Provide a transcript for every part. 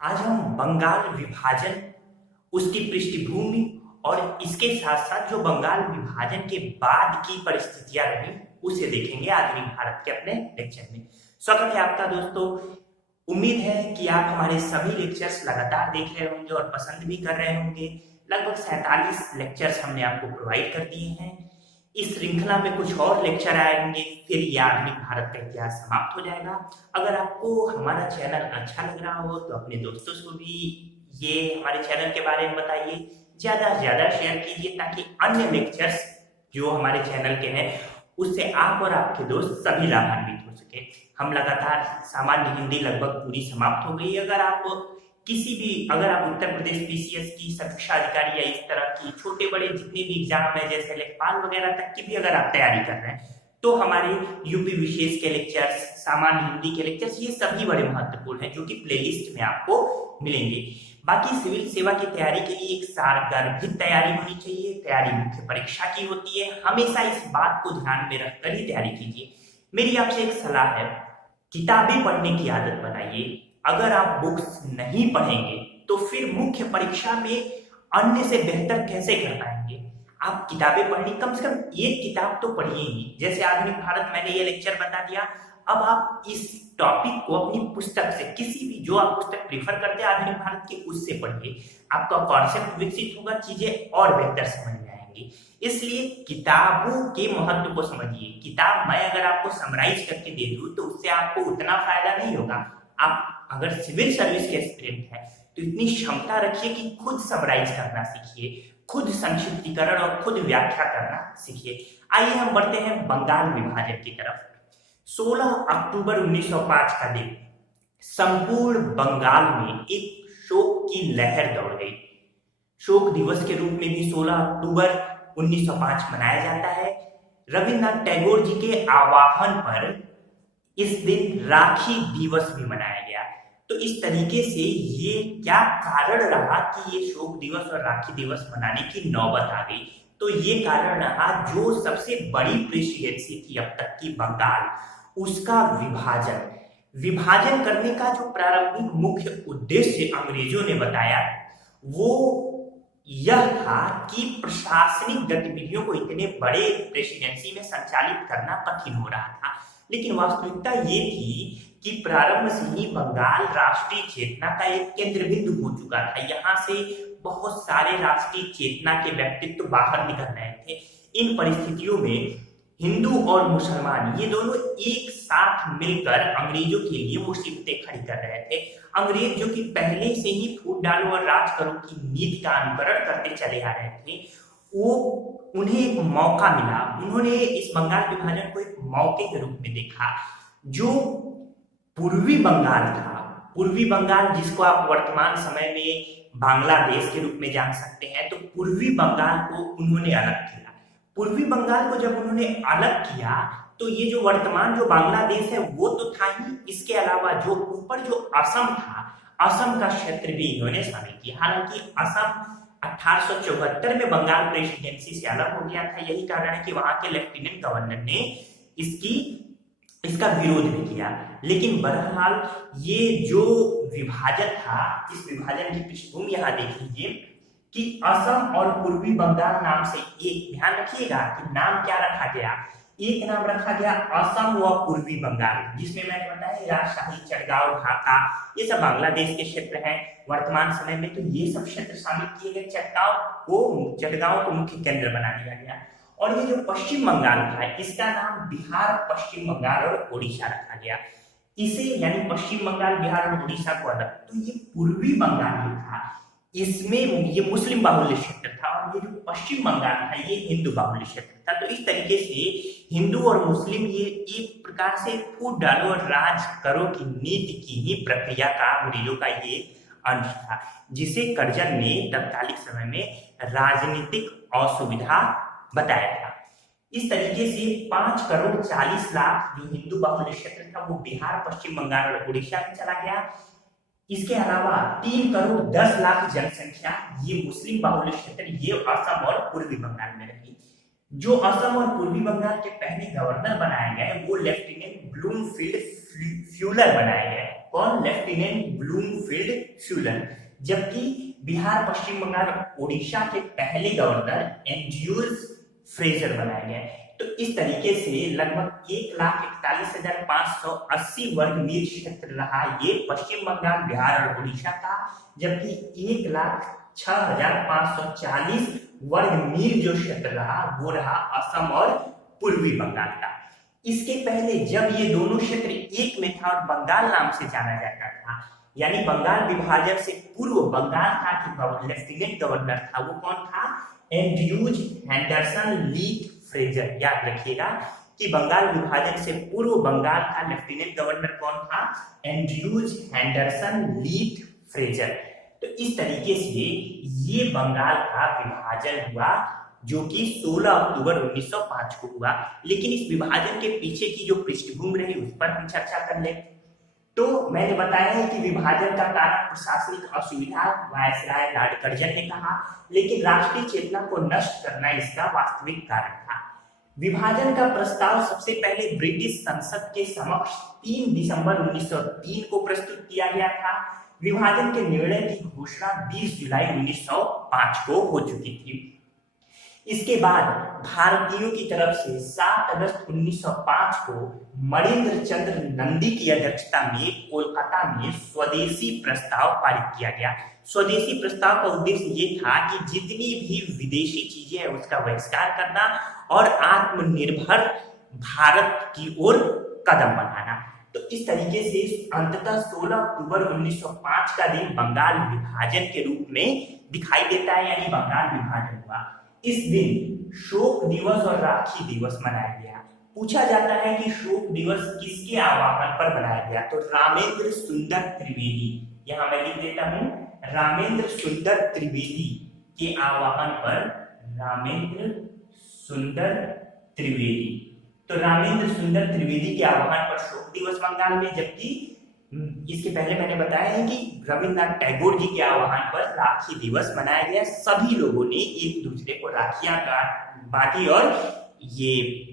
आज हम बंगाल विभाजन, उसकी पृष्ठभूमि और इसके साथ साथ जो बंगाल विभाजन के बाद की परिस्थितियां रही उसे देखेंगे आधुनिक भारत के अपने लेक्चर में। स्वागत है आपका दोस्तों। उम्मीद है कि आप हमारे सभी लेक्चर्स लगातार देख रहे होंगे और पसंद भी कर रहे होंगे। लगभग 47 लेक्चर्स हमने आपको प्रोवाइड कर दिए हैं। इस श्रृंखला में कुछ और लेक्चर आएंगे, फिर यह आधुनिक भारत का इतिहास समाप्त हो जाएगा। अगर आपको हमारा चैनल अच्छा लग रहा हो तो अपने दोस्तों को भी ये हमारे चैनल के बारे में बताइए, ज्यादा से ज्यादा शेयर कीजिए ताकि अन्य लेक्चर्स जो हमारे चैनल के हैं उससे आप और आपके दोस्त सभी लाभान्वित हो सके। हम लगातार सामान्य हिंदी लगभग पूरी समाप्त हो गई। अगर आप उत्तर प्रदेश पीसीएस की शिक्षा अधिकारी या इस तरह की छोटे बड़े जितने भी एग्जाम है जैसे लेखपाल वगैरह तक की भी अगर आप तैयारी कर रहे हैं तो हमारे यूपी विशेष के लेक्चर्स, सामान्य हिंदी के लेक्चर्स, ये सभी बड़े महत्वपूर्ण हैं जो कि प्लेलिस्ट में आपको मिलेंगे। बाकी सिविल सेवा की तैयारी के लिए एक सारगर्भित तैयारी होनी चाहिए। तैयारी मुख्य परीक्षा की होती है, हमेशा इस बात को ध्यान में रखकर ही तैयारी कीजिए। मेरी आपसे एक सलाह है, किताबें पढ़ने की आदत बनाइए। अगर आप बुक्स नहीं पढ़ेंगे तो फिर मुख्य परीक्षा में अन्य से बेहतर कैसे कर पाएंगे। आप किताबें पढ़नी, कम से कम एक किताब तो पढ़िए ही। जैसे आधुनिक भारत मैंने ये लेक्चर बता दिया, अब आप इस टॉपिक को अपनी पुस्तक से, किसी भी जो आप पुस्तक प्रीफर करते हैं आधुनिक भारत की, उससे पढ़िए। आपका कॉन्सेप्ट विकसित होगा, चीजें और बेहतर समझ में आएंगी। इसलिए किताबों के महत्व को समझिए। किताब मैं अगर आपको समराइज करके दे दूं तो उससे आपको उतना फायदा नहीं होगा। आप अगर सिविल सर्विस के एस्पिरेंट है तो इतनी क्षमता रखिए कि खुद समराइज करना सीखिए, खुद संक्षिप्तीकरण और खुद व्याख्या करना सीखिए। आइए हम बढ़ते हैं बंगाल विभाजन की तरफ। 16 अक्टूबर 1905 का दिन संपूर्ण बंगाल में एक शोक की लहर दौड़ गई। शोक दिवस के रूप में भी 16 अक्टूबर 1905 मनाया जाता है। रविन्द्रनाथ टैगोर जी के आह्वान पर इस दिन राखी दिवस भी मनाया गया। तो इस तरीके से ये क्या कारण रहा कि ये शोक दिवस और राखी दिवस मनाने की नौबत आ गई? तो ये कारण रहा, जो सबसे बड़ी प्रेसिडेंसी थी अब तक की बंगाल, उसका विभाजन करने का जो प्रारंभिक मुख्य उद्देश्य अंग्रेजों ने बताया वो यह था कि प्रशासनिक गतिविधियों को इतने बड़े प्रेसिडेंसी में संचालित करना कठिन हो रहा था। लेकिन वास्तविकता ये थी कि प्रारंभ से ही बंगाल राष्ट्रीय चेतना का एक केंद्र बिंदु हो चुका था। यहाँ से बहुत सारे राष्ट्रीय चेतना के व्यक्तित्व बाहर निकल रहे थे। इन परिस्थितियों में हिंदू और मुसलमान ये दोनों एक साथ मिलकर अंग्रेजों के लिए मुसीबतें खड़ी कर रहे थे। अंग्रेज जो कि पहले से ही फूट डालो और राज करो की नीति का अनुकरण करते चले आ रहे थे, वो उन्हें एक मौका मिला। उन्होंने इस बंगाल विभाजन को एक मौके के रूप में देखा। जो पूर्वी बंगाल था, पूर्वी बंगाल जिसको आप वर्तमान समय में बांग्लादेश के रूप में जान सकते हैं, तो पूर्वी बंगाल को उन्होंने अलग किया। पूर्वी बंगाल को जब उन्होंने अलग किया तो ये जो वर्तमान जो बांग्लादेश है वो तो था ही, इसके अलावा जो ऊपर जो असम था, असम का क्षेत्र भी इन्होंने शामिल किया। हालांकि असम 1874 में बंगाल प्रेसिडेंसी से अलग हो गया था। यही कारण है कि वहां के लेफ्टिनेंट गवर्नर ने इसका विरोध भी किया। लेकिन बहरहाल ये जो विभाजन था, इस विभाजन की पृष्ठभूमि यहाँ देख लीजिए कि असम और पूर्वी बंगाल नाम से, एक ध्यान रखिएगा कि नाम क्या रखा गया। एक नाम रखा गया असम व पूर्वी बंगाल, जिसमें मैंने बताया राजशाही, चटगांव, ढाका, ये सब बांग्लादेश के क्षेत्र हैं वर्तमान समय में। तो ये सब क्षेत्र शामिल किए गए। चटगांव को मुख्य केंद्र बना दिया गया। और ये जो पश्चिम बंगाल था, इसका नाम बिहार, पश्चिम बंगाल और उड़ीसा रखा गया। इसे यानी पश्चिम बंगाल, बिहार और उड़ीसा को अलग। तो ये पूर्वी बंगाल था, इसमें ये मुस्लिम बाहुल्य क्षेत्र था, और ये जो पश्चिम बंगाल था ये हिंदू बाहुल्य क्षेत्र था। तो इस तरीके से हिंदू और मुस्लिम ये एक प्रकार से फूट डालो और राज करो की नीति की ही प्रक्रिया का अंग्रेजों का ये अंश था, जिसे कर्जन ने तत्कालिक समय में राजनीतिक असुविधा बताया था। इस तरीके से 5,40,00,000 जो हिंदू बाहुल्य क्षेत्र था वो बिहार, पश्चिम बंगाल और उड़ीसा में चला गया। इसके अलावा 3,10,00,000 जनसंख्या ये मुस्लिम बाहुल्य क्षेत्र, ये असम और पूर्वी बंगाल में रही। जो असम और पूर्वी बंगाल के पहले गवर्नर बनाए गए वो लेफ्टिनेंट ब्लूमफील्ड फ्यूलर बनाए गए। कौन? लेफ्टिनेंट ब्लूमफील्ड फ्यूलन। जबकि बिहार, पश्चिम बंगाल, उड़ीसा के पहले गवर्नर एंड्रयूज फ्रेजर बनाए गए। तो इस तरीके से लगभग 1,41,580 वर्ग मील क्षेत्र रहा ये पश्चिम बंगाल, बिहार और उड़ीसा का, जबकि 1,06,540 वर्ग मील जो क्षेत्र रहा वो रहा असम और पूर्वी बंगाल का। इसके पहले जब ये दोनों क्षेत्र एक में था और बंगाल नाम से जाना जाता था, यानी बंगाल विभाजन से पूर्व बंगाल का जो लेफ्टिनेंट गवर्नर था वो कौन था? Andrews Henderson Leith Fraser. याद रखिएगा कि बंगाल विभाजन से पूर्व बंगाल का लेफ्टिनेंट गवर्नर कौन था? Andrews Henderson Leith Fraser. तो इस तरीके से ये बंगाल का विभाजन हुआ, जो कि 16 अक्टूबर 1905 को हुआ। लेकिन इस विभाजन के पीछे की जो पृष्ठभूमि रही उस पर हम चर्चा कर ले। तो मैंने बताया है कि विभाजन का कारण प्रशासनिक असुविधा, वायसराय लॉर्ड कर्जन ने कहा, लेकिन राष्ट्रीय चेतना को नष्ट करना इसका वास्तविक कारण था। विभाजन का प्रस्ताव सबसे पहले ब्रिटिश संसद के समक्ष 3 दिसंबर 1903 को प्रस्तुत किया गया था। विभाजन के निर्णय की घोषणा 20 जुलाई 1905 को हो चुकी थी। इसके बाद भारतीयों की तरफ से 7 अगस्त 1905 को मणिंद्र चंद्र नंदी की अध्यक्षता में कोलकाता में स्वदेशी प्रस्ताव पारित किया गया। स्वदेशी प्रस्ताव का उद्देश्य ये था कि जितनी भी विदेशी चीजें हैं उसका बहिष्कार करना और आत्मनिर्भर भारत की ओर कदम बढ़ाना। तो इस तरीके से अंततः 16 अक्टूबर 1905 का दिन बंगाल विभाजन के रूप में दिखाई देता है, यानी बंगाल विभाजन हुआ। इस दिन शोक दिवस और राखी दिवस मनाया गया। पूछा जाता है कि शोक दिवस किसके आह्वान पर मनाया गया? तो रामेंद्र सुंदर त्रिवेदी, यहाँ मैं लिख देता हूँ, रामेंद्र सुंदर त्रिवेदी के आह्वान पर, रामेंद्र सुंदर त्रिवेदी। तो रामेंद्र सुंदर त्रिवेदी के आह्वान पर शोक दिवस बंगाल में, जबकि इसके पहले मैंने बताया है कि रविन्द्रनाथ टैगोर जी के आह्वान पर राखी दिवस मनाया गया। सभी लोगों ने एक दूसरे को राखियां बांटी और ये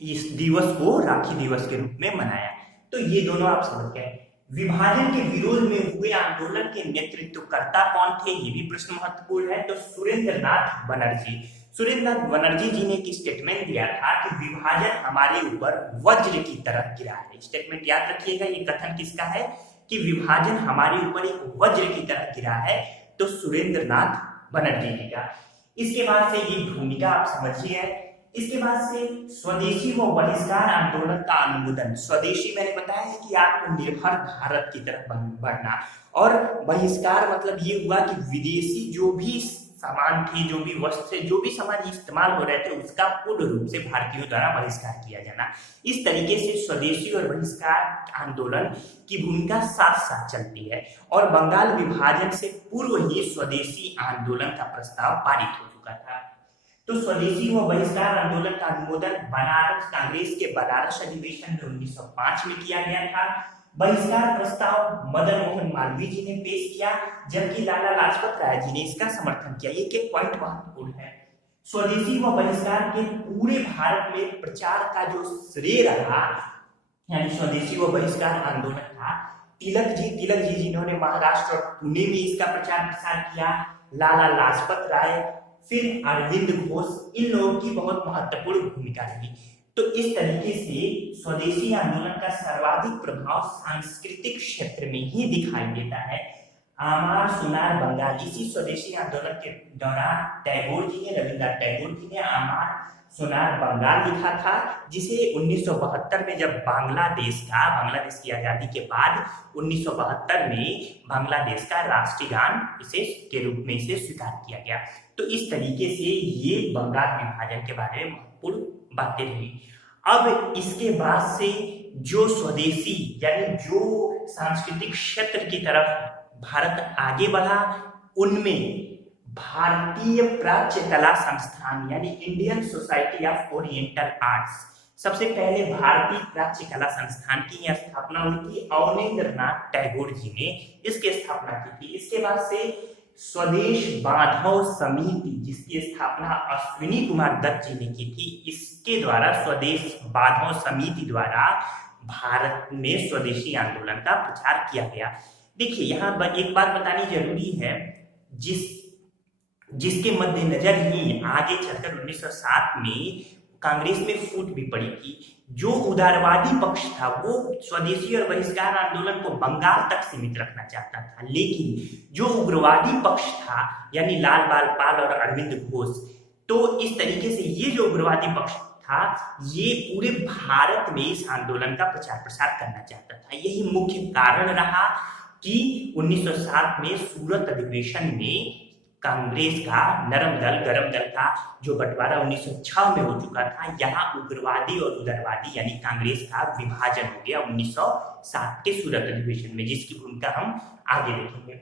इस दिवस को राखी दिवस के रूप में मनाया। तो ये दोनों आप समझ गए। विभाजन के विरोध में हुए आंदोलन के नेतृत्वकर्ता कौन थे? ये भी प्रश्न महत्वपूर्ण है। तो सुरेंद्रनाथ बनर्जी। सुरेंद्रनाथ बनर्जी जी ने एक स्टेटमेंट दिया था कि विभाजन हमारे ऊपर वज्र की तरह गिरा है। स्टेटमेंट याद रखिएगा, ये कथन किसका है कि विभाजन हमारे ऊपर एक वज्र की तरह गिरा है? तो सुरेंद्रनाथ बनर्जी जी का। इसके बाद से ये भूमिका आप समझिए। इसके बाद से स्वदेशी व बहिष्कार आंदोलन का अनुमोदन। स्वदेशी मैंने बताया है कि आत्मनिर्भर भारत की तरफ बढ़ना, और बहिष्कार मतलब ये हुआ कि विदेशी जो भी सामान थे, जो भी वस्त्र थे, जो भी सामान इस्तेमाल हो रहे थे उसका पूर्ण रूप से भारतीयों द्वारा बहिष्कार किया जाना। इस तरीके से स्वदेशी और बहिष्कार आंदोलन की भूमिका साथ साथ चलती है, और बंगाल विभाजन से पूर्व ही स्वदेशी आंदोलन का प्रस्ताव पारित हो चुका था। तो स्वदेशी व बहिष्कार आंदोलन का अनुमोदन बनारस कांग्रेस के बनारस अधिवेशन में 1905 में किया गया था। बहिष्कार प्रस्ताव मदन मोहन मालवीय जी ने पेश किया, जबकि लाला लाजपत राय जी ने इसका समर्थन किया। ये एक पॉइंट महत्वपूर्ण है। स्वदेशी व बहिष्कार के पूरे भारत में प्रचार का जो श्रेय रहा, यानी स्वदेशी व बहिष्कार आंदोलन था, तिलक जी जिन्होंने महाराष्ट्र और पुणे में इसका प्रचार प्रसार किया, लाला लाजपत राय, फिर अरविंद घोष, इन लोगों की बहुत महत्वपूर्ण भूमिका रही। तो इस तरीके से स्वदेशी आंदोलन का सर्वाधिक प्रभाव सांस्कृतिक क्षेत्र में ही दिखाई देता है। आमार सुनार बंगाल, इसी स्वदेशी आंदोलन के दौरान रविन्द्रनाथ टैगोर जी ने आमार सुनार बंगाल लिखा था, जिसे 1972 में जब बांग्लादेश की आजादी के बाद 1972 में बांग्लादेश का राष्ट्रीय गान के रूप में इसे स्वीकार किया गया। तो इस तरीके से ये बंगाल विभाजन के बारे में महत्वपूर्ण बातें रही। अब इसके बाद से जो स्वदेशी यानी जो सांस्कृतिक क्षेत्र की तरफ भारत आगे बढ़ा, उनमें भारतीय प्राच्य कला संस्थान यानी Indian society of oriental arts, सबसे पहले भारतीय प्राच्य कला संस्थान की स्थापना हुई थी। अवनींद्रनाथ टैगोर जी ने इसकी स्थापना की थी। इसके बाद से स्वदेश बांधव समिति, जिसकी स्थापना अश्विनी कुमार दत्त जी ने की थी, इसके द्वारा स्वदेश बांधव समिति द्वारा भारत में स्वदेशी आंदोलन का प्रचार किया गया। देखिए यहाँ एक बात बतानी जरूरी है, जिसके मद्देनजर ही आगे चलकर 1907 में कांग्रेस में फूट भी पड़ी थी। जो उदारवादी पक्ष था वो स्वदेशी और बहिष्कार आंदोलन को बंगाल तक सीमित रखना चाहता था, लेकिन जो उग्रवादी पक्ष था यानी लाल बाल पाल और अरविंद घोष, तो इस तरीके से ये जो उग्रवादी पक्ष था ये पूरे भारत में इस आंदोलन का प्रचार प्रसार करना चाहता था। यही मुख्य कारण रहा कि 1907 में सूरत अधिवेशन में कांग्रेस का नरम दल गरम दल का जो बंटवारा 1906 में हो चुका था, यहाँ उग्रवादी और उदारवादी यानी कांग्रेस का विभाजन हो गया 1907 के सूरत अधिवेशन में, जिसकी भूमिका हम आगे देखेंगे।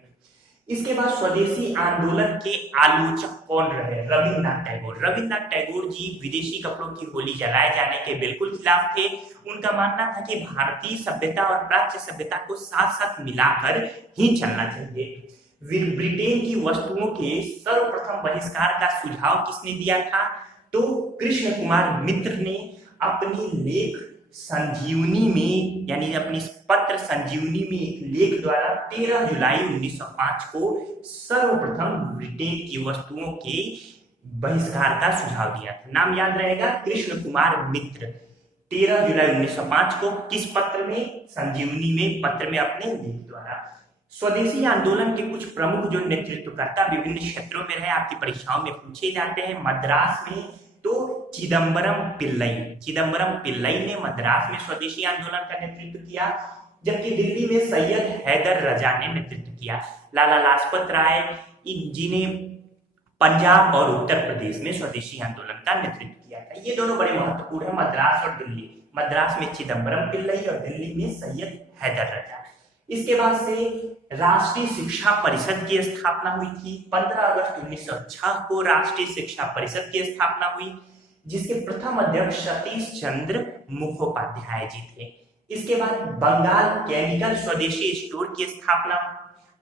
इसके बाद स्वदेशी आंदोलन के आलोचक कौन रहे? रविन्द्रनाथ टैगोर। रविन्द्रनाथ टैगोर जी विदेशी कपड़ों की होली जलाए जाने के बिल्कुल खिलाफ थे। उनका मानना था कि भारतीय सभ्यता और प्राच्य सभ्यता को साथ साथ मिलाकर ही चलना चाहिए। ब्रिटेन की वस्तुओं के सर्वप्रथम बहिष्कार का सुझाव किसने दिया था? तो कृष्ण कुमार मित्र ने अपनी लेख संजीवनी में यानी अपनी पत्र संजीवनी में एक लेख द्वारा 13 जुलाई 1905 को सर्वप्रथम ब्रिटेन की वस्तुओं के बहिष्कार का सुझाव दिया था। नाम याद रहेगा, कृष्ण कुमार मित्र। 13 जुलाई 1905 को किस पत्र में? संजीवनी में पत्र में अपने लेख द्वारा। स्वदेशी आंदोलन के कुछ प्रमुख जो नेतृत्वकर्ता विभिन्न क्षेत्रों में रहे, आपकी परीक्षाओं में पूछे जाते हैं। मद्रास में तो चिदम्बरम पिल्लई ने मद्रास में स्वदेशी आंदोलन का नेतृत्व किया, जबकि दिल्ली में सैयद हैदर रजा ने नेतृत्व किया। लाला लाजपत राय जी ने पंजाब और उत्तर प्रदेश में स्वदेशी आंदोलन का नेतृत्व किया था। ये दोनों बड़े महत्वपूर्ण है, मद्रास और दिल्ली। मद्रास में चिदम्बरम पिल्लई और दिल्ली में सैयद हैदर रजा। इसके बाद से राष्ट्रीय शिक्षा परिषद की स्थापना हुई थी। 15 अगस्त 1906 को राष्ट्रीय शिक्षा परिषद की स्थापना हुई, जिसके प्रथम अध्यक्ष सतीश चंद्र मुखोपाध्याय जी थे। इसके बाद बंगाल केमिकल स्वदेशी स्टोर की स्थापना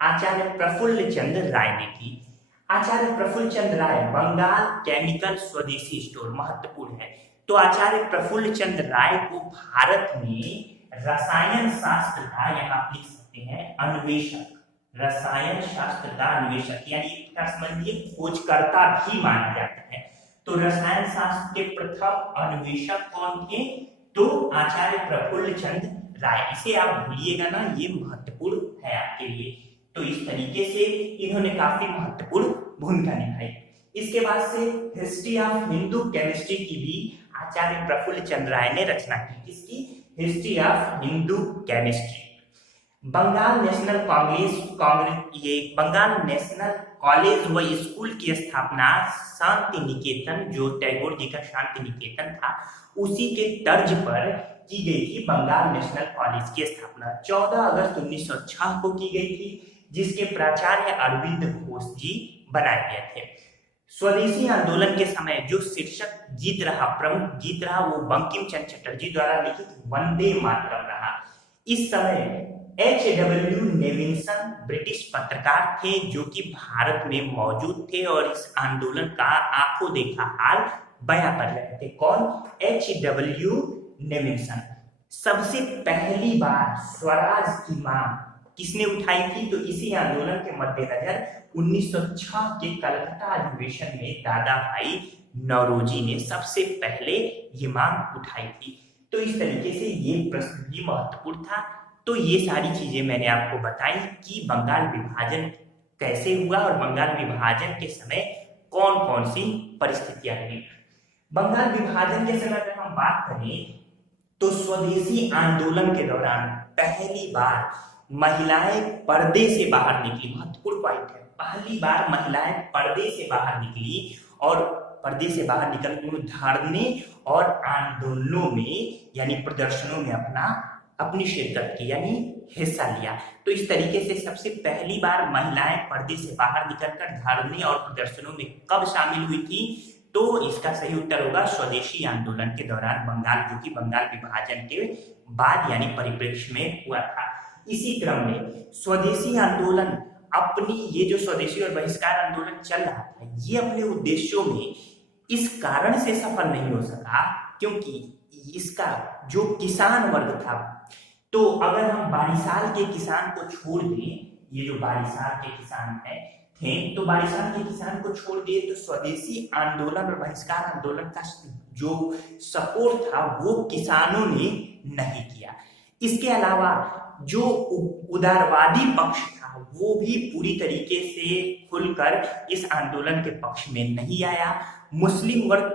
आचार्य प्रफुल्ल चंद्र राय ने की। आचार्य प्रफुल्ल चंद्र राय, बंगाल केमिकल स्वदेशी स्टोर महत्वपूर्ण है। तो आचार्य प्रफुल्ल चंद्र राय को भारत में रसायन शास्त्र का, यहाँ आप लिख सकते हैं, अन्वेषक, रसायन शास्त्र का अन्वेषक यानी समझिए खोजकर्ता भी माना जाता है। तो रसायन शास्त्र के प्रथम अन्वेषक कौन थे? तो आचार्य प्रफुल्ल चंद्र राय। इसे आप भूलिएगा ना, ये महत्वपूर्ण है आपके लिए। तो इस तरीके से इन्होंने काफी महत्वपूर्ण भूमिका निभाई। इसके बाद से हिस्ट्री ऑफ हिंदू केमिस्ट्री की भी आचार्य प्रफुल्ल चंद्र राय ने रचना की। किसकी? History of Hindu chemistry. Bengal national Bengal national college व स्कूल की स्थापना शांति निकेतन, जो टैगोर जी का शांति निकेतन था, उसी के तर्ज पर की गई थी। बंगाल नेशनल कॉलेज की स्थापना 14 अगस्त 1906 को की गई थी, जिसके प्राचार्य अरविंद घोष जी बनाए गए थे। स्वदेशी आंदोलन के समय जो शीर्षक गीत रहा, प्रमुख गीत रहा, वो बंकिम चंद्र चटर्जी द्वारा लिखित वंदे मातरम रहा। इस समय H.W. नेविल्सन ब्रिटिश पत्रकार थे जो कि भारत में मौजूद थे और इस आंदोलन का आंखों देखा हाल बयां कर रहे थे। कौन? H.W. नेविल्सन। सबसे पहली बार स्वराज की मांग किसने उठाई थी? तो इसी आंदोलन के मद्देनजर 1906 के कलकत्ता अधिवेशन में दादा भाई नौरोजी ने सबसे पहले ये मांग उठाई थी। तो इस तरीके से ये प्रश्न भी महत्वपूर्ण था। तो ये सारी चीजें मैंने आपको बताई कि बंगाल विभाजन कैसे हुआ और बंगाल विभाजन के समय कौन कौन सी परिस्थितियां रही। बंगाल विभाजन के समय अगर हम बात करें तो स्वदेशी आंदोलन के दौरान पहली बार महिलाएं पर्दे से बाहर निकली। महत्वपूर्ण पॉइंट है, पहली बार महिलाएं पर्दे से बाहर निकली और पर्दे से बाहर निकल धरने और आंदोलनों में यानी प्रदर्शनों में अपनी शिरकत की यानी हिस्सा लिया। तो इस तरीके से सबसे पहली बार महिलाएं पर्दे से बाहर निकलकर धरने और प्रदर्शनों में कब शामिल हुई थी? तो इसका सही उत्तर होगा स्वदेशी आंदोलन के दौरान बंगाल, जो कि बंगाल विभाजन के बाद यानी परिप्रेक्ष्य में हुआ था। इसी क्रम में स्वदेशी आंदोलन अपनी ये जो स्वदेशी और बहिष्कार आंदोलन चल रहा था, ये अपने उद्देश्यों में इस कारण से सफल नहीं हो सका क्योंकि इसका जो किसान वर्ग था, तो अगर हम बारिशाल के किसान को छोड़ दें, ये जो बारिशाल के किसान थे, तो बारिशाल के किसान को छोड़ दिए तो स्वदेशी आंदोलन और बहिष्कार आंदोलन का जो सपोर्ट था वो किसानों ने नहीं किया। इसके अलावा जो उदारवादी पक्ष था वो भी पूरी तरीके से खुलकर इस आंदोलन के पक्ष में नहीं आया। मुस्लिम वर्ग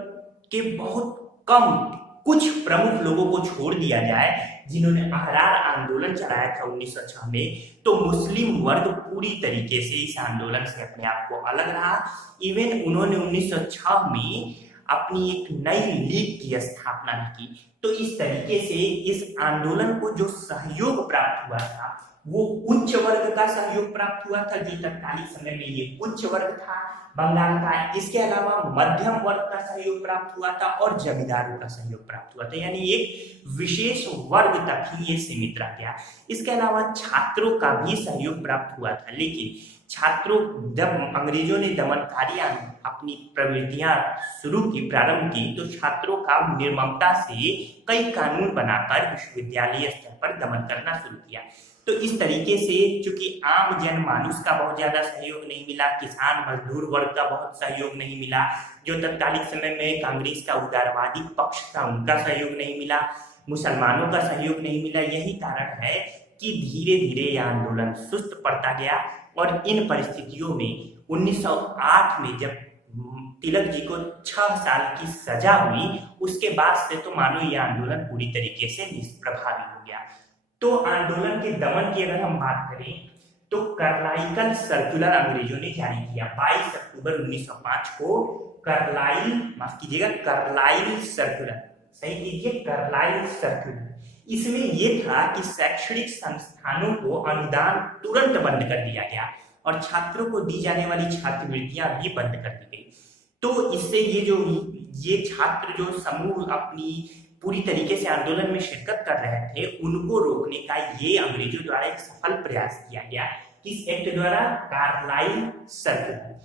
के बहुत कम कुछ प्रमुख लोगों को छोड़ दिया जाए जिन्होंने अहरार आंदोलन चलाया था 1906 में, तो मुस्लिम वर्ग पूरी तरीके से इस आंदोलन से अपने आप को अलग रहा। इवन उन्होंने 1906 में अपनी एक नई लीग की स्थापना की। तो इस तरीके से इस आंदोलन को जो सहयोग प्राप्त हुआ था वो उच्च वर्ग का सहयोग प्राप्त हुआ था, जो तत्कालीन समय में ये उच्च वर्ग था बंगाल का। इसके अलावा मध्यम वर्ग का सहयोग प्राप्त हुआ था और जमींदारों का सहयोग प्राप्त हुआ था, यानी एक विशेष वर्ग तक ही ये सीमित रह गया। इसके अलावा छात्रों का भी सहयोग प्राप्त हुआ था, लेकिन छात्रों जब अंग्रेजों ने दमनकारी अपनी प्रवृत्तियां शुरू की, प्रारंभ की, तो छात्रों का निर्ममता से कई कानून बनाकर विश्वविद्यालय स्तर पर दमन करना शुरू किया। तो इस तरीके से चूंकि आम जनमानुष का बहुत ज्यादा सहयोग नहीं मिला, किसान मजदूर वर्ग का बहुत सहयोग नहीं मिला, जो तत्कालीन समय में कांग्रेस का उदारवादी पक्ष था उनका सहयोग नहीं मिला, मुसलमानों का सहयोग नहीं मिला, यही कारण है कि धीरे धीरे यह आंदोलन सुस्त पड़ता गया। और इन परिस्थितियों में 1908 में जब तिलक जी को 6 साल की सजा हुई, उसके बाद से तो मानो यह आंदोलन पूरी तरीके से निष्प्रभावी हो गया। तो आंदोलन के दमन की अगर हम बात करें तो कार्लाइकल सर्कुलर अंग्रेजों ने जारी किया 22 अक्टूबर 1905 को। कार्लाइल सर्कुलर, सही कीजिए, कार्लाइल सर्कुलर। इसमें यह था कि शैक्षणिक संस्थानों को अनुदान तुरंत बंद कर दिया गया और छात्रों को दी जाने वाली छात्रवृत्तियां भी बंद कर दी गई। तो इससे ये छात्र जो समूह अपनी पूरी तरीके से आंदोलन में शिरकत कर रहे थे उनको रोकने का ये अंग्रेजों द्वारा एक सफल प्रयास किया गया। किस एक्ट द्वारा? Carlyle circular.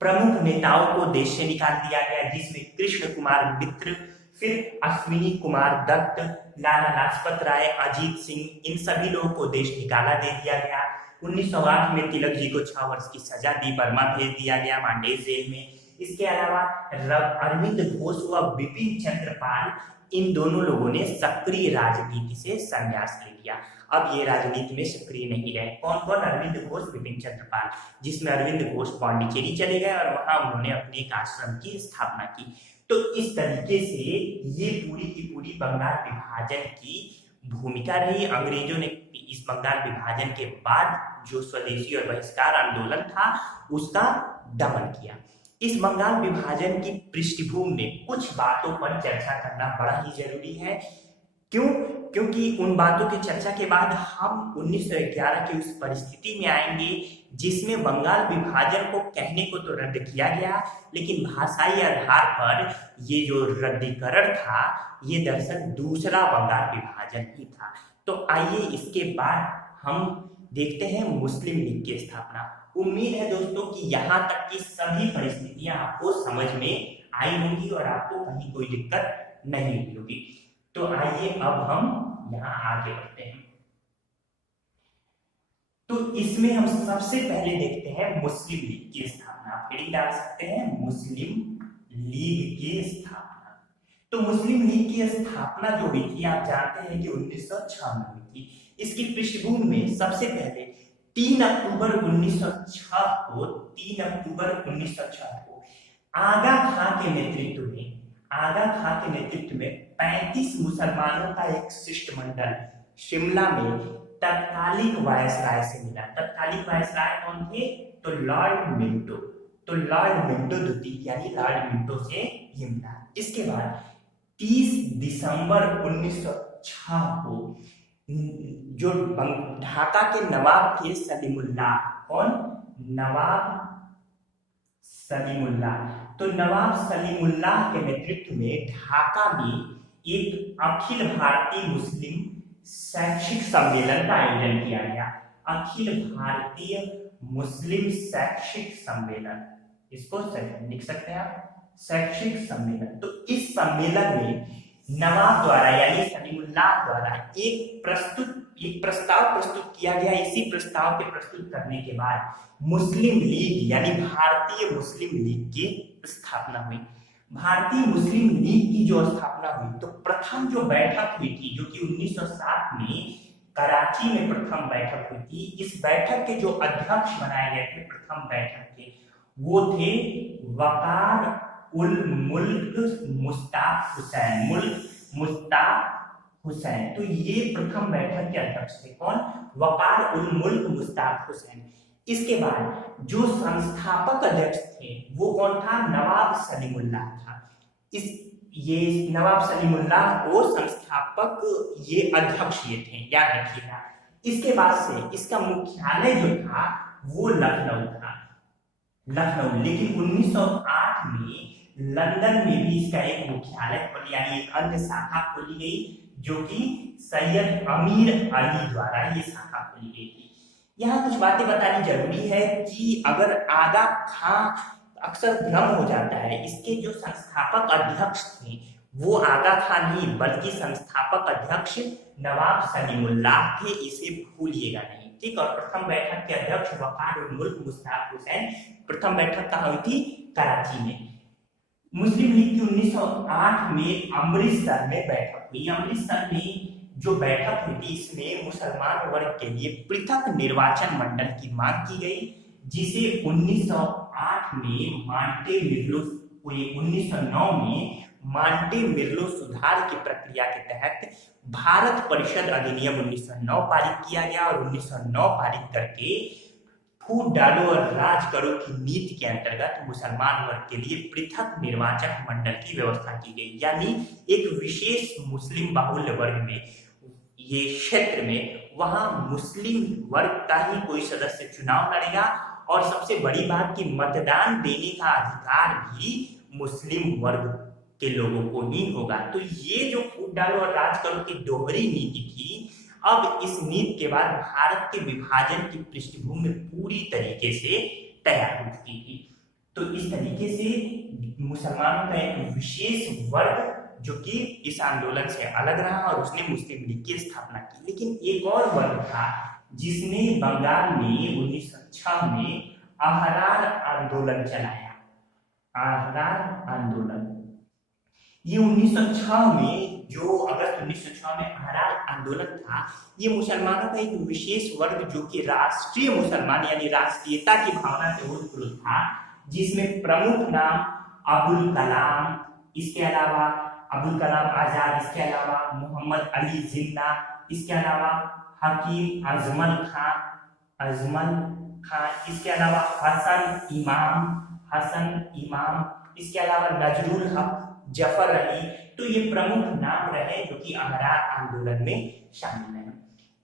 प्रमुख नेताओं को देश से निकाल दिया गया, जिसमें कृष्ण कुमार मित्र, फिर अश्विनी कुमार दत्त, लाला लाजपत राय, अजीत सिंह, इन सभी लोगों को देश निकाला दे दिया गया। 1908 में तिलक जी को 6 वर्ष की सजा दी, बर्मा भेज दिया गया मांडेय जेल में। इसके अलावा अरविंद घोष व बिपिन चंद्र पाल, इन दोनों लोगों ने सक्रिय राजनीति से संन्यास ले लिया। अब ये राजनीति में सक्रिय नहीं रहे। कौन कौन? अरविंद घोष, बिपिन चंद्र पाल, जिसमें अरविंद घोष पांडिचेरी चले गए और वहां उन्होंने अपने एक आश्रम की स्थापना की। तो इस तरीके से ये पूरी की पूरी बंगाल विभाजन की भूमिका रही। अंग्रेजों ने इस बंगाल विभाजन के बाद जो स्वदेशी और बहिष्कार आंदोलन था उसका दमन किया। इस बंगाल विभाजन की पृष्ठभूमि में कुछ बातों पर चर्चा करना बड़ा ही जरूरी है। क्यों? क्योंकि उन बातों की चर्चा के बाद हम 1911 की उस परिस्थिति में आएंगे जिसमें बंगाल विभाजन को कहने को तो रद्द किया गया, लेकिन भाषाई आधार पर ये जो रद्दीकरण था ये दरअसल दूसरा बंगाल विभाजन ही था। तो आइए इसके बाद हम देखते हैं मुस्लिम लीग की स्थापना। उम्मीद है दोस्तों कि यहाँ तक की सभी परिस्थितियां आपको समझ में आई होंगी और आपको कहीं कोई दिक्कत नहीं हुई होगी। तो आइए अब हम यहाँ आगे बढ़ते हैं। तो इसमें हम सबसे पहले देखते हैं मुस्लिम लीग की स्थापना। आप हेडिंग डाल सकते हैं मुस्लिम लीग की स्थापना। तो मुस्लिम लीग की स्थापना जो हुई थी आप जानते हैं कि 1906 में हुई थी। इसकी पृष्ठभूमि में सबसे पहले 3 अक्टूबर 1906 को आगा खां के नेतृत्व में 35 मुसलमानों का एक शिष्टमंडल शिमला में तत्कालिक वायसराय से मिला। तत्कालिक वायसराय कौन थे? तो लॉर्ड मिंटो। तो लॉर्ड मिंटो द्वितीय यानी लॉर्ड मिंटो से ये मिला। इसके बाद 30 दिसंबर 1906 को जो ढाका के नवाब थे सलीमुल्लाह, कौन? नवाब सलीमुल्लाह। तो नवाब सलीमुल्लाह के नेतृत्व में ढाका में एक अखिल भारतीय मुस्लिम शैक्षिक सम्मेलन का आयोजन किया गया। अखिल भारतीय मुस्लिम शैक्षिक सम्मेलन, इसको लिख सकते हैं आप, शैक्षिक सम्मेलन। तो इस सम्मेलन में नवाब द्वारा यानी सलीमुल्लाह द्वारा एक प्रस्ताव प्रस्तुत किया गया। इसी प्रस्ताव के प्रस्तुत करने के बाद मुस्लिम लीग यानी भारतीय मुस्लिम लीग की स्थापना हुई। भारतीय मुस्लिम लीग की जो स्थापना हुई तो प्रथम जो बैठक हुई थी जो कि 1907 में कराची में प्रथम बैठक हुई थी। इस बैठक के जो अध्यक्ष बनाए गए थे प्रथम बैठक के वो थे वकार उल मुल्क मुश्ताक हुसैन। तो ये प्रथम बैठक के अध्यक्ष थे। कौन? वकार उल मुल्क मुश्ताक हुसैन। इसके बाद जो संस्थापक अध्यक्ष थे वो कौन था? नवाब सलीमुल्लाह था। ये नवाब सलीमुल्लाह को संस्थापक ये अध्यक्ष ये थे, याद रखिएगा। इसके बाद से इसका मुख्यालय जो था वो लखनऊ था, लेकिन 1908 में लंदन में भी इसका एक मुख्यालय खोल यानी एक अन्य शाखा खोली गई जो कि सैयद अमीर अली द्वारा ये शाखा खोली गई थी। यहाँ कुछ बातें बतानी जरूरी है कि अगर आगा खां अक्सर भ्रम हो जाता है, इसके जो संस्थापक अध्यक्ष थे वो आगा खां नहीं बल्कि संस्थापक अध्यक्ष नवाब सलीमुल्लाह थे, इसे भूलिएगा नहीं, ठीक। और प्रथम बैठक के अध्यक्ष वकार उल मुल्क मुश्ताक हुसैन। प्रथम बैठक कहाँ हुई थी? कराची में। मुस्लिम लीग की 1908 में अमृतसर में बैठक हुई। अमृतसर में जो बैठक हुई थी इसमें मुसलमान वर्ग के लिए पृथक निर्वाचन मंडल की मांग की गई, जिसे 1908 में 1909 में मांटे मिर्लो सुधार की प्रक्रिया के तहत भारत परिषद अधिनियम 1909 पारित किया गया और 1909 पारित करके फूट डालो और राज करो की नीति के अंतर्गत मुसलमान वर्ग के लिए पृथक निर्वाचक मंडल की व्यवस्था की गई। यानी एक विशेष मुस्लिम बाहुल्य वर्ग में ये क्षेत्र में वहां मुस्लिम वर्ग का ही कोई सदस्य चुनाव लड़ेगा और सबसे बड़ी बात कि मतदान देने का अधिकार भी मुस्लिम वर्ग के लोगों को ही होगा। तो ये जो फूट डालो और राज करो की दोहरी नीति थी, अब इस नीति के बाद भारत के विभाजन की पृष्ठभूमि पूरी तरीके से तैयार हो चुकी थी। तो इस तरीके से मुसलमानों का एक विशेष वर्ग जो कि इस आंदोलन से अलग रहा और उसने मुस्लिम लीग की स्थापना की। लेकिन एक और वर्ग था जिसने बंगाल में 1906 में अहरार आंदोलन चलाया। अहरार आंदोलन ये 1906 में जो अगस्त 1906 में अहरार आंदोलन था, ये मुसलमानों का एक विशेष वर्ग जो कि राष्ट्रीय मुसलमान यानी राष्ट्रीयता की भावना से ओतप्रोत था, जिसमें प्रमुख नाम अबुल कलाम, इसके अलावा अबुल कलाम आजाद, इसके अलावा मोहम्मद अली जिन्ना, इसके अलावा हकीम अजमल खान, इसके अलावा हसन इमाम, इसके अलावा नजरुल हक, जफर अली। तो ये प्रमुख नाम रहे जो कि अहरार आंदोलन में शामिल है।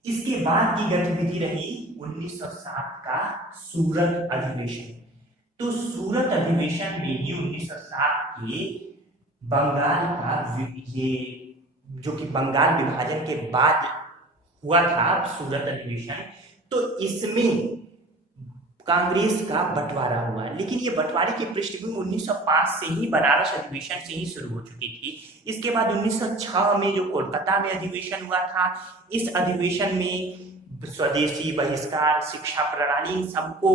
इसके बाद की गतिविधि रही 1907 का सूरत अधिवेशन। तो सूरत अधिवेशन में ही 1907 के बंगाल का ये जो कि बंगाल विभाजन के बाद हुआ था सूरत अधिवेशन, तो इसमें कांग्रेस का बंटवारा हुआ। लेकिन ये बंटवारे की पृष्ठभूमि 1905 से ही बनारस अधिवेशन से ही शुरू हो चुकी थी। इसके बाद 1906 में जो कोलकाता में अधिवेशन हुआ था, इस अधिवेशन में स्वदेशी बहिष्कार, शिक्षा प्रणाली, सबको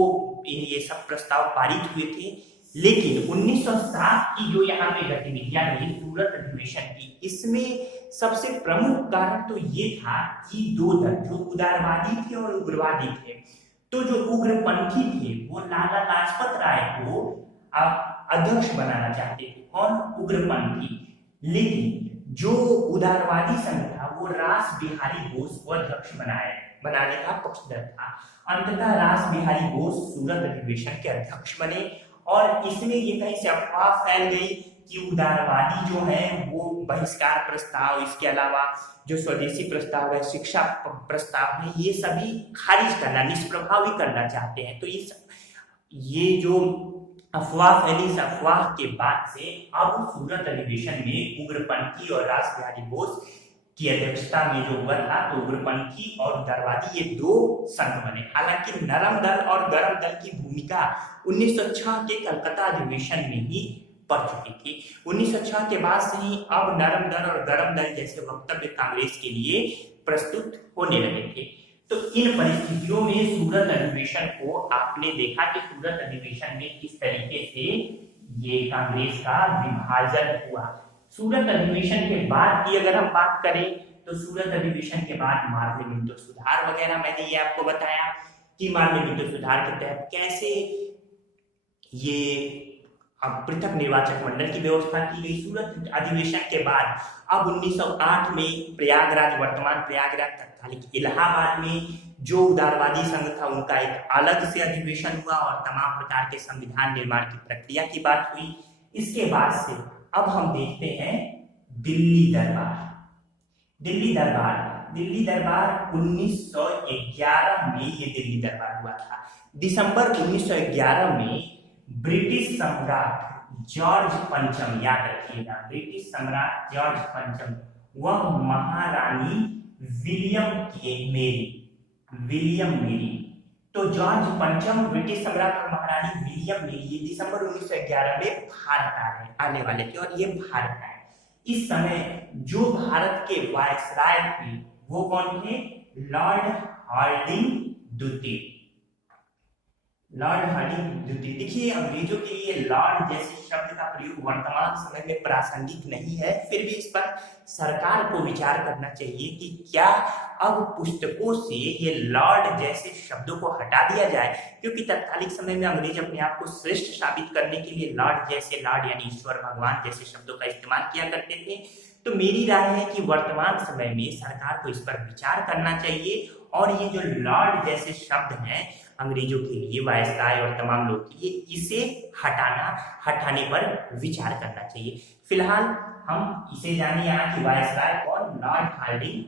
ये सब प्रस्ताव पारित हुए थे। लेकिन 1907 की जो यहाँ पे गतिविधियां रही सूरत अधिवेशन की, इसमें सबसे प्रमुख कारण तो ये था कि दो दल जो उदारवादी थे और उग्रवादी थे, तो जो उग्रपंथी थे वो लाला लाजपत राय को अध्यक्ष बनाना चाहते थे। कौन? उग्रपंथी। लेकिन जो उदारवादी संघ था वो रास बिहारी बोस को अध्यक्ष बनाने का पक्षधर था। अंततः रास बिहारी बोस सूरत अधिवेशन के अध्यक्ष बने और इसमें ये कहीं से अफवाह फैल गई कि उदारवादी जो है वो बहिष्कार प्रस्ताव, इसके अलावा जो स्वदेशी प्रस्ताव है, शिक्षा प्रस्ताव है, ये सभी खारिज करना, निष्प्रभाव ही करना चाहते हैं। तो ये जो अफवाह फैली, इस अफवाह के बाद से अब सूरत अधिवेशन में उग्रपंथी और रास बिहारी बोस की अध्यक्षता में जो हुआ था, तो उग्रपंथी और उदारवादी ये दो संघ बने। हालांकि नरम दल और गर्म दल की भूमिका 1906 के कलकत्ता अधिवेशन में ही पड़ चुकी थी। 1906 के बाद से ही अब नरम दल और गरम दल जैसे वक्तव्य कांग्रेस के लिए प्रस्तुत होने लगे थे। तो इन परिस्थितियों में सूरत अधिवेशन को आपने देखा कि सूरत अधिवेशन में किस तरीके से ये कांग्रेस का विभाजन हुआ। सूरत अधिवेशन के बाद की अगर हम बात करें तो सूरत अधिवेशन के बाद मार्ले मिंटो सुधार वगैरह, मैंने ये आपको बताया कि मार्ले मिंटो सुधार के तहत कैसे ये पृथक निर्वाचक मंडल की व्यवस्था की गई। सूरत अधिवेशन के बाद अब 1908 में प्रयागराज, वर्तमान प्रयागराज तत्कालिक इलाहाबाद में जो उदारवादी संघ था उनका एक अलग से अधिवेशन हुआ और तमाम प्रकार के संविधान निर्माण की प्रक्रिया की बात हुई। इसके बाद से अब हम देखते हैं दिल्ली दरबार। दिल्ली दरबार 1911 में ये दिल्ली दरबार हुआ था। दिसंबर 1911 में ब्रिटिश सम्राट जॉर्ज पंचम, याद रखिएगा, ब्रिटिश सम्राट जॉर्ज पंचम वह महारानी विलियम मेरी, तो जॉर्ज पंचम ब्रिटिश सम्राट और महारानी विलियम मेरी ये दिसंबर 1911 में भारत आने वाले थे और ये भारत आए। इस समय जो भारत के वायसराय थे वो कौन थे? लॉर्ड हार्डिंग द्वितीय। देखिए, अंग्रेजों के लिए लॉर्ड जैसे शब्द का प्रयोग वर्तमान समय में प्रासंगिक नहीं है, फिर भी इस पर सरकार को विचार करना चाहिए कि क्या अब पुस्तकों से ये लॉर्ड जैसे शब्दों को हटा दिया जाए, क्योंकि तत्कालिक समय में अंग्रेज अपने आप को श्रेष्ठ साबित करने के लिए लॉर्ड यानी ईश्वर भगवान जैसे शब्दों का इस्तेमाल किया करते थे। तो मेरी राय है कि वर्तमान समय में सरकार को इस पर विचार करना चाहिए और ये जो लॉर्ड जैसे शब्द हैं अंग्रेजों के लिए, वायसराय और तमाम लोग के लिए, इसे हटाने पर विचार करना चाहिए। फिलहाल हम इसे जाने यहाँ कि वायसराय और लॉर्ड हार्डिंग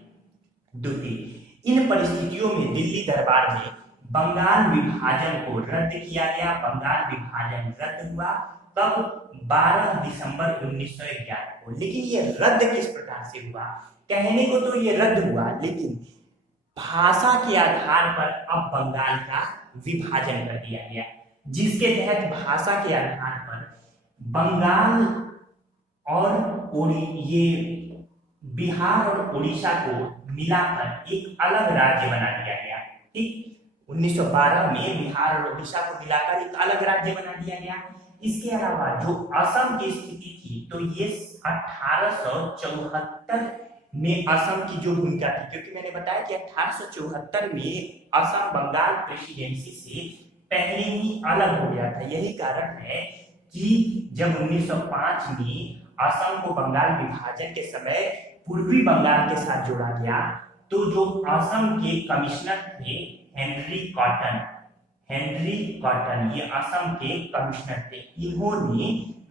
द्वितीय। इन परिस्थितियों में दिल्ली दरबार में बंगाल विभाजन को रद्द किया गया। बंगाल विभाजन रद्द हुआ कब? 12 दिसंबर 1911 को। लेकिन ये रद्द किस प्रकार से हुआ? कहने को तो ये रद्द हुआ, लेकिन भाषा के आधार पर अब बंगाल का विभाजन कर दिया गया, जिसके तहत भाषा के आधार पर बंगाल और ये बिहार और उड़ीसा को मिलाकर एक अलग राज्य बना दिया गया। ठीक, 1912 में बिहार और उड़ीसा को मिलाकर एक अलग राज्य बना दिया गया। इसके अलावा जो असम की स्थिति थी, तो ये 1874 में असम की जो भूमिका थी, क्योंकि मैंने बताया कि 1874 में असम बंगाल प्रेसिडेंसी से पहले ही अलग हो गया था। यही कारण है कि जब 1905 में असम को बंगाल विभाजन के समय पूर्वी बंगाल के साथ जोड़ा गया, तो जो असम के कमिश्नर थे हेनरी कॉटन, ये असम के कमिश्नर थे, इन्होंने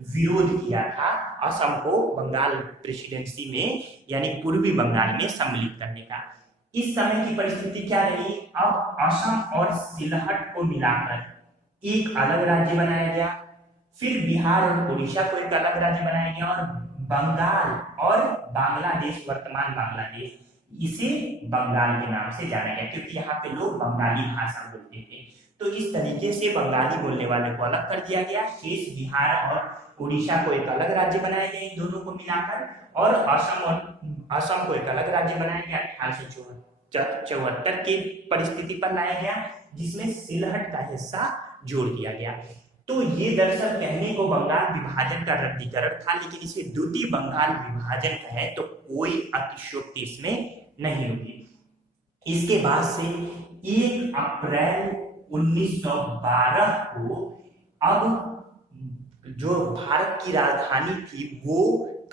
विरोध किया था असम को बंगाल प्रेसिडेंसी में यानी पूर्वी बंगाल में सम्मिलित करने का। इस समय की परिस्थिति क्या रही? अब असम और सिलहट को मिलाकर एक अलग राज्य बनाया गया, फिर बिहार और उड़ीसा को एक अलग राज्य बनाया गया और बंगाल और बांग्लादेश, वर्तमान बांग्लादेश, इसे बंगाल के नाम से जाना गया, क्योंकि यहाँ पे लोग बंगाली भाषा बोलते थे। तो इस तरीके से बंगाली बोलने वाले को अलग कर दिया गया, शेष बिहार और उड़ीसा को एक अलग राज्य बनाया गया इन दोनों को मिलाकर, और असम को एक अलग राज्य बनाया गया 1874 की परिस्थिति पर लाया गया, जिसमें सिलहट का हिस्सा जोड़ दिया गया। तो ये दरअसल कहने को बंगाल विभाजन का रद्दीकरण था, लेकिन इसे द्वितीय बंगाल विभाजन कहे तो कोई अतिशयोक्ति इसमें नहीं होगी। इसके बाद से 1 अप्रैल 1912 को अब जो भारत की राजधानी थी वो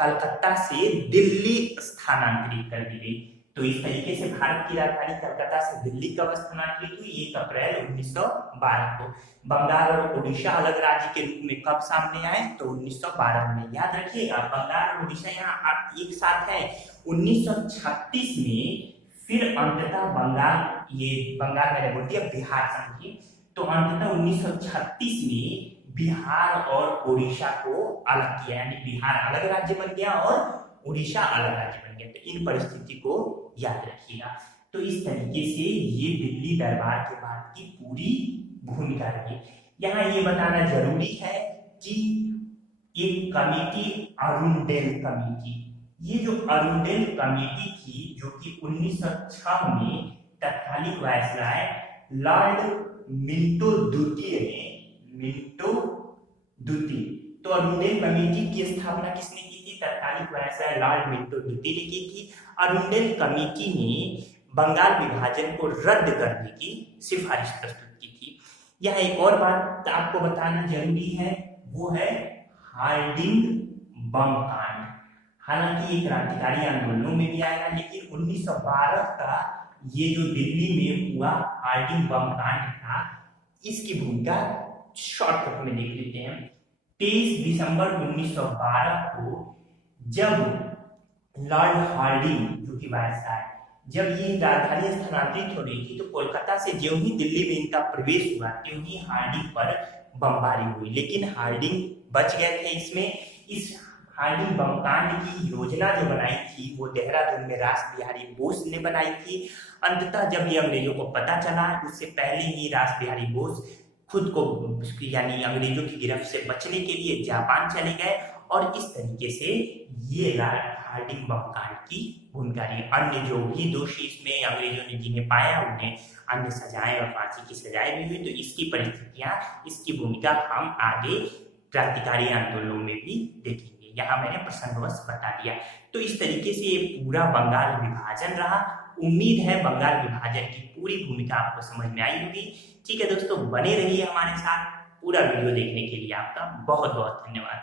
कलकत्ता से दिल्ली स्थानांतरित कर दी गई। तो इस तरीके से भारत की राजधानी कलकत्ता से दिल्ली कब स्थानांतरित हुई? 1 अप्रैल 1912 को। बंगाल और उड़ीसा अलग राज्य के रूप में कब सामने आए? तो 1912 में। याद रखिएगा, बंगाल और उड़ीसा यहाँ एक साथ है। 1936 में फिर अंततः बंगाल मैंने बोल दिया बिहार समझिए, तो अंततः 1936 में बिहार और उड़ीसा को अलग किया, यानी बिहार अलग राज्य बन गया और उड़ीसा अलग राज्य बन गया। तो इन परिस्थिति को याद रखिएगा। तो इस तरीके से ये दिल्ली दरबार के बाद की पूरी भूमिका रही। यहाँ ये बताना जरूरी है कि एक कमेटी अरुंडेल कमेटी। ये जो अरुंडेल कमेटी थी जो कि 1906 में तत्कालीन वायसराय लॉर्ड मिंटो द्वितीय तो अरुंडेल कमेटी की स्थापना किसने की थी? तत्कालीन वायसराय लॉर्ड मिंटो द्वितीय ने की थी। अरुंडेल कमेटी ने बंगाल विभाजन को रद्द करने की सिफारिश प्रस्तुत की थी। यह एक और बात आपको बताना जरूरी है, वो है हार्डिंग बम कांड। हालांकि ये क्रांतिकारी आंदोलनों में भी आएगा, लेकिन 1912 का ये जो दिल्ली में हुआ हार्डिंग बम कांड था, इसकी भूमिका शॉर्टकट में देख लेते हैं। 23 दिसंबर 1912 को जब लॉर्ड हार्डिंग जो कि वायसराय, जब ये राजधानी स्थानांतरित हो रही थी तो कोलकाता से ज्यों ही दिल्ली में इनका प्रवेश हुआ त्यों ही हार्डिंग पर बमबारी हुई, लेकिन हार्डिंग बच गए थे इसमें। इस हार्डिंग बमकांड की योजना जो बनाई थी वो देहरादून में रास बिहारी बोस ने बनाई थी। अंततः जब ये अंग्रेजों को पता चला, उससे पहले ही रास बिहारी बोस खुद को यानी अंग्रेजों की गिरफ्त से बचने के लिए जापान चले गए और इस तरीके से ये हार्डिंग बमकांड की भूमिका रही। अन्य जो भी दोषी इसमें अंग्रेजों ने जिन्हें पाया उन्हें अन्य सजाएं और फांसी की सजाएं भी हुई। तो इसकी परिस्थितियां, इसकी भूमिका हम आगे क्रांतिकारी आंदोलनों में भी देखेंगे। यहाँ मैंने प्रसंगवश बता दिया। तो इस तरीके से ये पूरा बंगाल विभाजन रहा। उम्मीद है बंगाल विभाजन की पूरी भूमिका आपको समझ में आई होगी। ठीक है दोस्तों, बने रहिए हमारे साथ। पूरा वीडियो देखने के लिए आपका बहुत बहुत धन्यवाद।